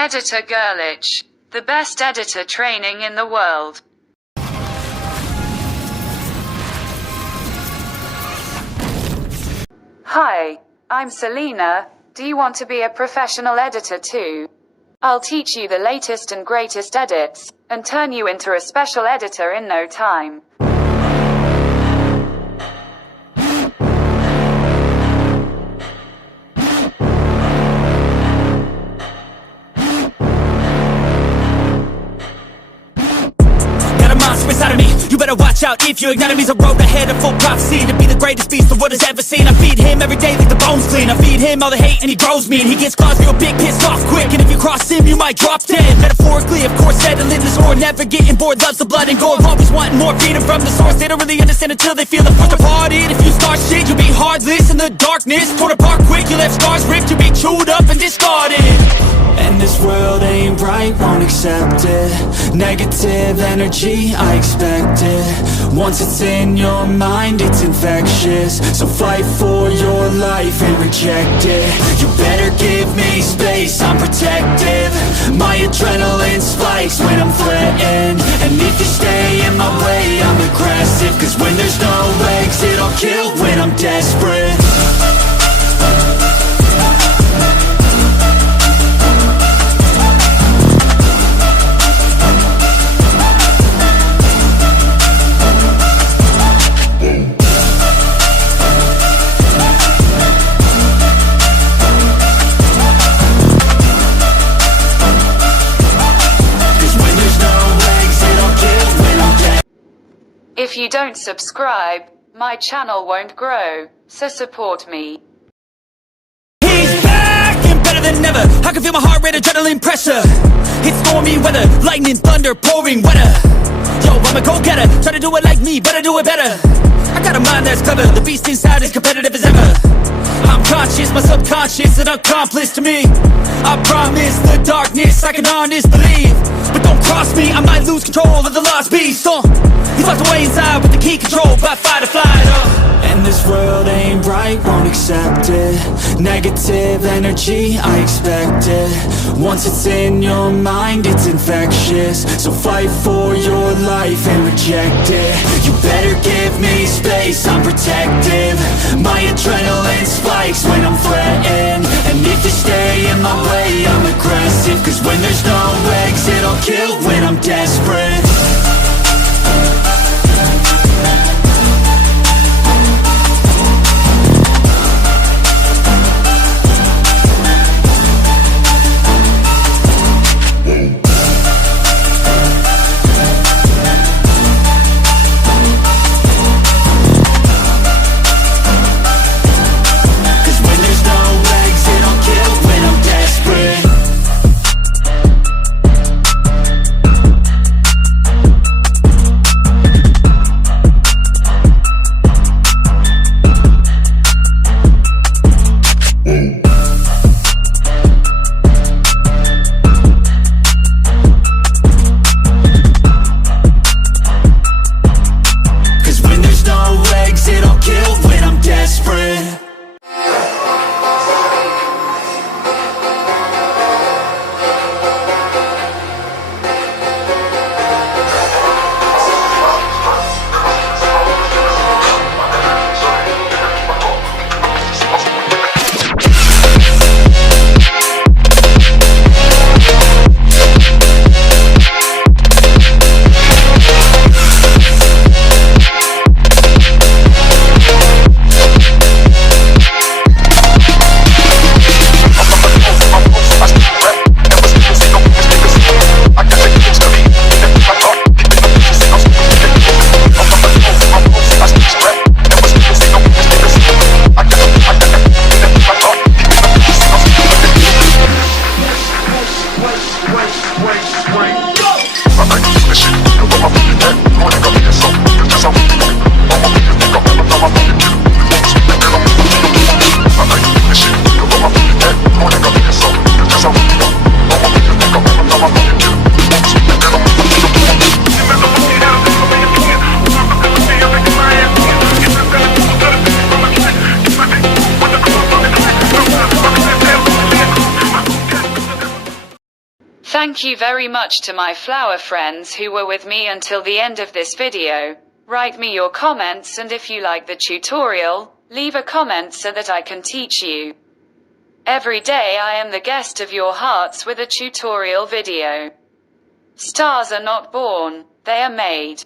Editor Girlich. The best editor training in the world. Hi, I'm Selena. Do you want to be a professional editor too? I'll teach you the latest and greatest edits, and turn you into a special editor in no time. Inside of me, you better watch out if you ignite me's a road ahead of full prophecy to be the greatest beast the world has ever seen. I feed him every day like the bones clean. I feed him all the hate and he grows me, and he gets claws real big, pissed off quick. And if you cross him, you might drop dead. Metaphorically, of course, settling the score, never getting bored, loves the blood and gore, always wanting more, feeding from the source. They don't really understand until they feel the force departed. If you start shit, you'll be heartless in the darkness, torn apart quick. You left scars ripped, you'll be chewed up and discarded. And this world ain't right, won't accept it. Negative energy, I expect it. Once it's in your mind, it's infectious. So fight for your life and reject it. You better give me space, I'm protective. My adrenaline spikes when I'm threatened. And if you stay in my way, I'm aggressive. Cause when there's no exit, I'll kill when I'm desperate. If you don't subscribe, my channel won't grow, so support me. He's back and better than ever. I can feel my heart rate, adrenaline pressure. It's stormy weather, lightning, thunder, pouring weather. Yo, I'm a go-getter, try to do it like me, but I do it better. I got a mind that's clever, the beast inside is competitive as ever. I'm conscious, my subconscious, an accomplice to me. I promise the darkness, I can honest believe. But don't cross me, I might lose control of the lost beast. He's locked away inside with the key controlled by fight or flight. And this world ain't right, won't accept it. Negative energy, I expect it. Once it's in your mind, it's infectious. So fight for your life and reject it. You better give me space, I'm protective. My adrenaline spikes when I'm threatened. And if you stay in my way, I'm aggressive. Cause when there's no exit, I'll kill when I'm desperate. Thank you very much to my flower friends who were with me until the end of this video. Write me your comments, and if you like the tutorial, leave a comment so that I can teach you. Every day I am the guest of your hearts with a tutorial video. Stars are not born, they are made.